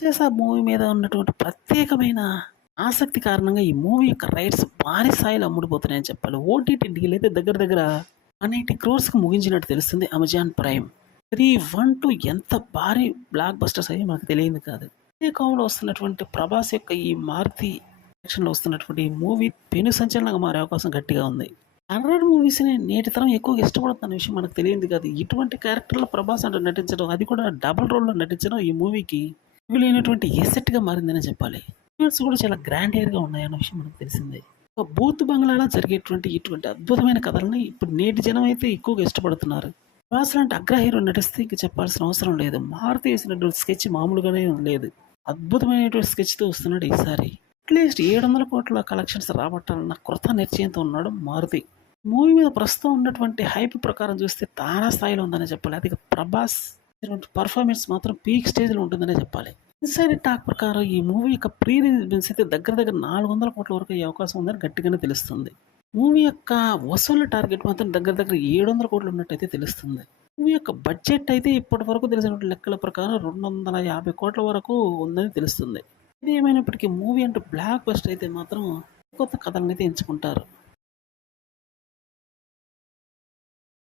చేసా మూవీ మీద ఉన్నటువంటి ప్రత్యేకమైన ఆసక్తి కారణంగా ఈ మూవీ యొక్క రైట్స్ భారీ స్థాయిలో అమ్ముడుపోతున్నాయని చెప్పాలి. ఓటీటీ డీల్ అయితే దగ్గర దగ్గర 180 క్రోర్స్‌కి ముగించినట్టు తెలుస్తుంది అమెజాన్ ప్రైమ్. 312 ఎంత భారీ బ్లాక్ బస్టర్స్ అయ్యాయో మనకు తెలియంది కాదు. అదే కోవలో వస్తున్నటువంటి ప్రభాస్ యొక్క ఈ మారుతి డైరెక్షన్‌లో వస్తున్నటువంటి ఈ మూవీ పెను సంచలనంగా మారే అవకాశం గట్టిగా ఉంది. హర్రర్ మూవీస్‌ని నేటి తరం ఎక్కువగా ఇష్టపడుతున్న విషయం మనకు తెలియంది కాదు. ఇటువంటి క్యారెక్టర్‌లో ప్రభాస్ అంటూ నటించడం, అది కూడా డబుల్ రోల్‌లో నటించడం ఈ మూవీకి తిరుగులేనటువంటి ఎసెట్‌గా మారిందనే చెప్పాలి. విజువల్స్ కూడా చాలా గ్రాండియర్‌గా ఉన్నాయన్న విషయం మనకు తెలిసిందే. ఒక బూత్ బంగ్లాలో జరిగేటువంటి ఇటువంటి అద్భుతమైన కథలని ఇప్పుడు నేటి జనం అయితే ఎక్కువగా ఇష్టపడుతున్నారు. ప్రభాస్ లాంటి అగ్ర హీరో నటిస్తే ఇంక చెప్పాల్సిన అవసరం లేదు. మారుతి వేసినటువంటి స్కెచ్ మామూలుగానే లేదు. అద్భుతమైనటువంటి స్కెచ్‌తో వస్తున్నాడు ఈసారి. అట్‌లీస్ట్ 700 కోట్ల కలెక్షన్స్ రాబట్టాలన్న కృత నిశ్చయంతో ఉన్నాడు మారుతి. మూవీ మీద ప్రస్తుతం ఉన్నటువంటి హైప్ ప్రకారం చూస్తే తారాస్థాయిలో ఉందనే చెప్పాలి. అది ప్రభాస్ పర్ఫార్మెన్స్ మాత్రం పీక్ స్టేజ్‌లో ఉంటుందనే చెప్పాలి. ఇన్సైడ్ టాక్ ప్రకారం ఈ మూవీ యొక్క ప్రీ రిలీజ్ అయితే దగ్గర దగ్గర 400 కోట్ల వరకు అయ్యే అవకాశం ఉందని గట్టిగానే తెలుస్తుంది. మూవీ యొక్క వసూళ్ల టార్గెట్ మాత్రం దగ్గర దగ్గర 700 కోట్లు ఉన్నట్టయితే తెలుస్తుంది. మూవీ యొక్క బడ్జెట్ అయితే ఇప్పటి వరకు తెలిసినటువంటి లెక్కల ప్రకారం 250 కోట్ల వరకు ఉందని తెలుస్తుంది. ఇది ఏమైనప్పటికీ మూవీ అంటే బ్లాక్ బస్టర్ అయితే మాత్రం కొత్త కథలనైతే ఎంచుకుంటారు.